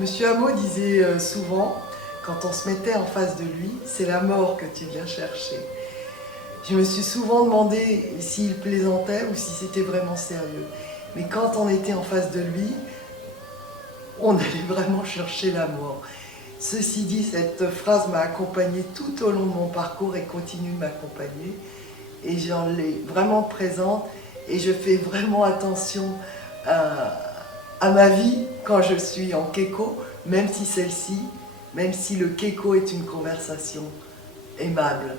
Monsieur Hameau disait souvent, quand on se mettait en face de lui, c'est la mort que tu viens chercher. Je me suis souvent demandé s'il plaisantait ou si c'était vraiment sérieux. Mais quand on était en face de lui, on allait vraiment chercher la mort. Ceci dit, cette phrase m'a accompagnée tout au long de mon parcours et continue de m'accompagner. Et j'en l'ai vraiment présente et je fais vraiment attention à ma vie quand je suis en kéko, même si le kéko est une conversation aimable.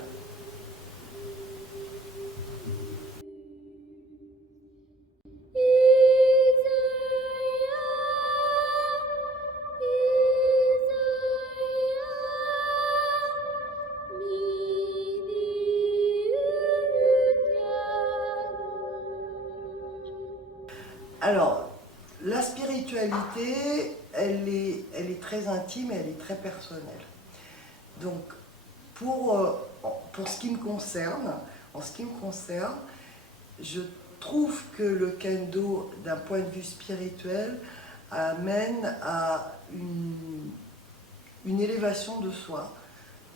Alors, la spiritualité, elle est très intime et elle est très personnelle. Donc, pour ce qui me concerne, en ce qui me concerne, je trouve que le kendo, d'un point de vue spirituel, amène à une élévation de soi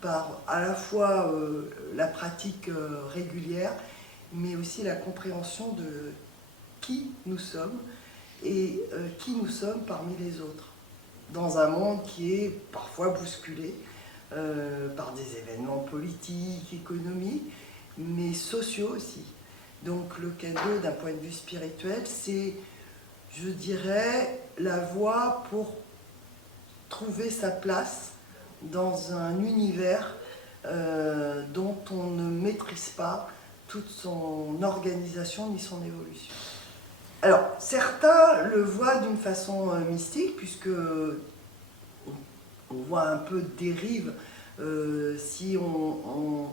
par à la fois la pratique régulière, mais aussi la compréhension de qui nous sommes et qui nous sommes parmi les autres, dans un monde qui est parfois bousculé par des événements politiques, économiques, mais sociaux aussi. Donc le kendo, d'un point de vue spirituel, c'est, je dirais, la voie pour trouver sa place dans un univers dont on ne maîtrise pas toute son organisation ni son évolution. Alors, certains le voient d'une façon mystique, puisque on voit un peu de dérive si on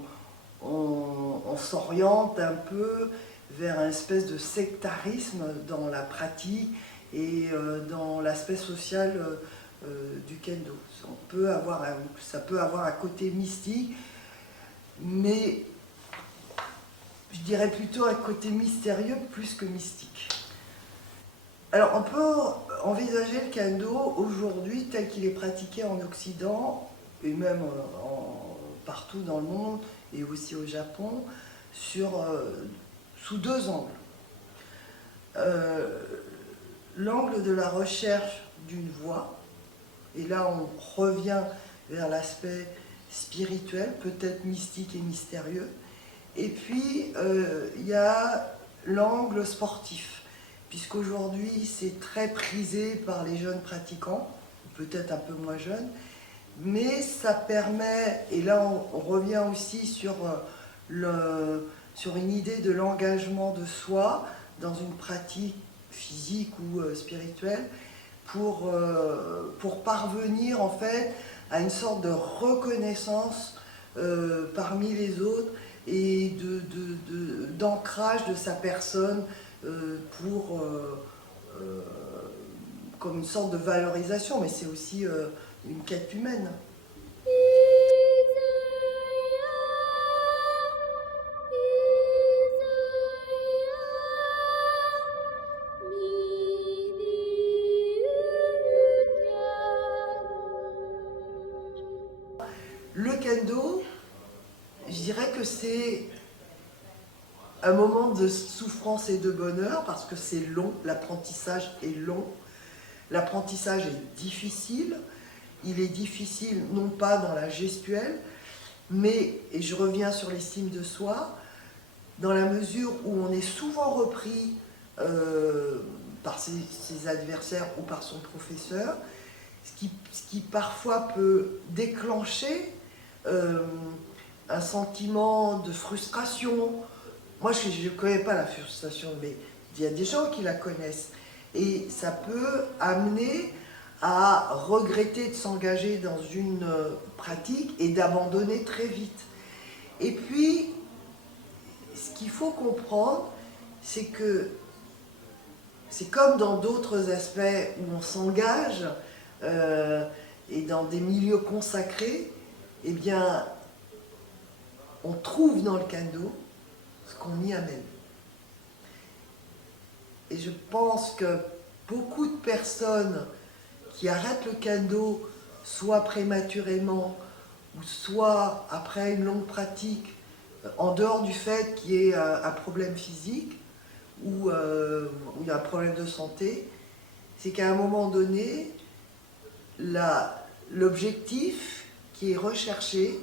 s'oriente un peu vers une espèce de sectarisme dans la pratique et dans l'aspect social du kendo. Ça peut avoir un côté mystique, mais je dirais plutôt un côté mystérieux plus que mystique. Alors on peut envisager le kendo aujourd'hui tel qu'il est pratiqué en Occident et même partout dans le monde et aussi au Japon sous deux angles. L'angle de la recherche d'une voie, et là on revient vers l'aspect spirituel, peut-être mystique et mystérieux, et puis il y a l'angle sportif, puisqu'aujourd'hui c'est très prisé par les jeunes pratiquants, peut-être un peu moins jeunes, mais ça permet, et là on revient aussi sur une idée de l'engagement de soi dans une pratique physique ou spirituelle, pour parvenir en fait à une sorte de reconnaissance parmi les autres et d'ancrage de sa personne comme une sorte de valorisation, mais c'est aussi une quête humaine. Le kendo, je dirais que c'est un moment de souffrance et de bonheur parce que c'est long, l'apprentissage est long, l'apprentissage est difficile. Il est difficile non pas dans la gestuelle, mais, et je reviens sur l'estime de soi, dans la mesure où on est souvent repris par ses adversaires ou par son professeur, ce qui parfois peut déclencher un sentiment de frustration. Moi, je ne connais pas la frustration, mais il y a des gens qui la connaissent. Et ça peut amener à regretter de s'engager dans une pratique et d'abandonner très vite. Et puis, ce qu'il faut comprendre, c'est que c'est comme dans d'autres aspects où on s'engage et dans des milieux consacrés, eh bien, on trouve dans le kendo ce qu'on y amène. Et je pense que beaucoup de personnes qui arrêtent le kendo soit prématurément ou soit après une longue pratique, en dehors du fait qu'il y ait un problème physique ou il y a un problème de santé, c'est qu'à un moment donné, l'objectif qui est recherché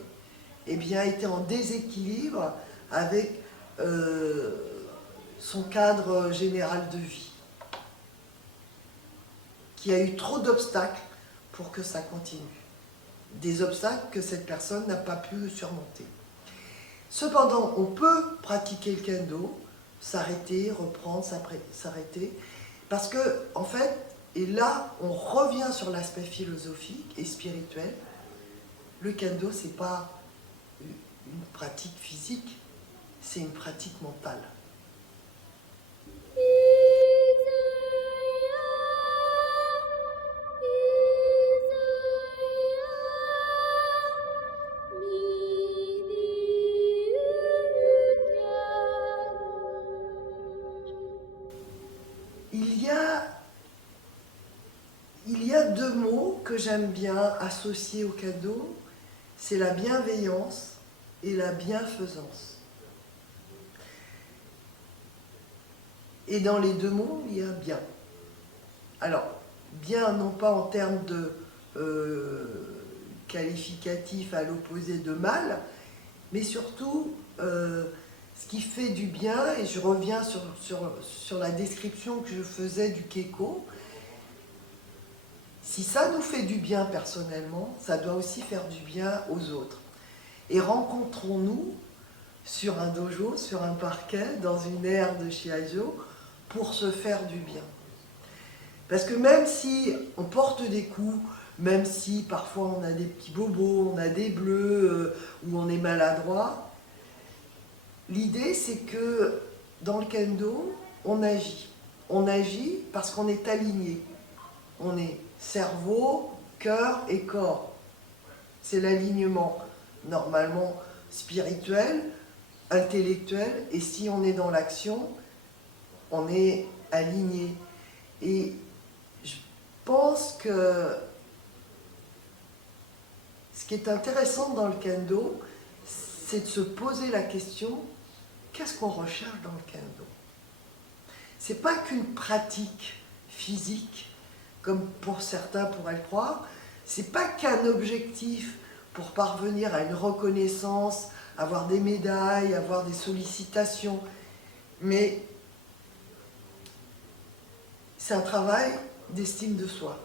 eh bien, était en déséquilibre avec son cadre général de vie, qui a eu trop d'obstacles pour que ça continue. Des obstacles que cette personne n'a pas pu surmonter. Cependant, on peut pratiquer le kendo, s'arrêter, reprendre, s'arrêter, parce que, en fait, et là, on revient sur l'aspect philosophique et spirituel. Le kendo, c'est pas une pratique physique, c'est une pratique mentale. Il y a deux mots que j'aime bien associer au kendo, c'est la bienveillance et la bienfaisance. Et dans les deux mots, il y a bien. Alors, bien non pas en termes de qualificatif à l'opposé de mal, mais surtout ce qui fait du bien, et je reviens sur la description que je faisais du keiko. Si ça nous fait du bien personnellement, ça doit aussi faire du bien aux autres. Et rencontrons-nous sur un dojo, sur un parquet, dans une aire de shiaijo, pour se faire du bien. Parce que même si on porte des coups, même si parfois on a des petits bobos, on a des bleus, ou on est maladroit, l'idée c'est que dans le kendo, on agit. On agit parce qu'on est aligné. On est cerveau, cœur et corps. C'est l'alignement normalement spirituel, intellectuel, et si on est dans l'action, on est aligné. Et je pense que ce qui est intéressant dans le kendo, c'est de se poser la question, qu'est-ce qu'on recherche dans le kendo? C'est pas qu'une pratique physique, comme pour certains pourraient le croire, c'est pas qu'un objectif pour parvenir à une reconnaissance, avoir des médailles, avoir des sollicitations, mais c'est un travail d'estime de soi.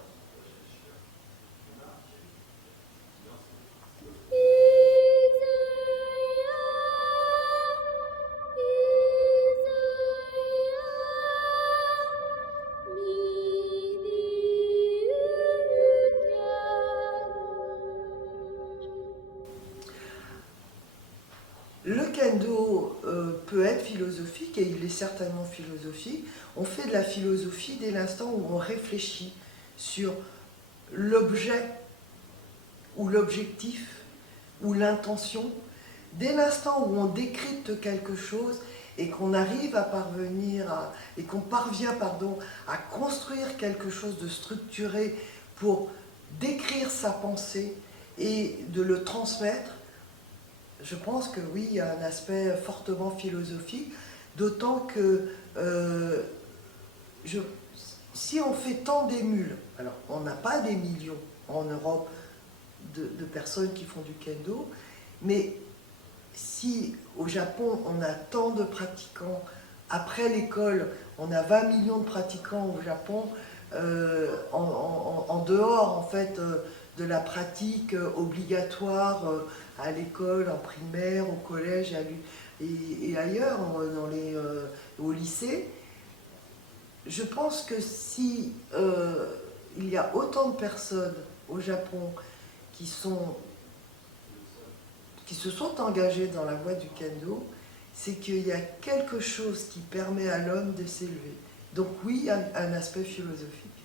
Le kendo peut être philosophique, et il est certainement philosophique. On fait de la philosophie dès l'instant où on réfléchit sur l'objet ou l'objectif ou l'intention. Dès l'instant où on décrypte quelque chose et qu'on arrive à qu'on parvient à construire quelque chose de structuré pour décrire sa pensée et de le transmettre, je pense que oui, il y a un aspect fortement philosophique, d'autant que si on fait tant d'émules, alors on n'a pas des millions en Europe de personnes qui font du kendo, mais si au Japon on a tant de pratiquants, après l'école on a 20 millions de pratiquants au Japon, en dehors en fait de la pratique obligatoire à l'école, en primaire, au collège et ailleurs, au lycée, je pense que si il y a autant de personnes au Japon qui se sont engagées dans la voie du kendo, c'est qu'il y a quelque chose qui permet à l'homme de s'élever. Donc oui, il y a un aspect philosophique.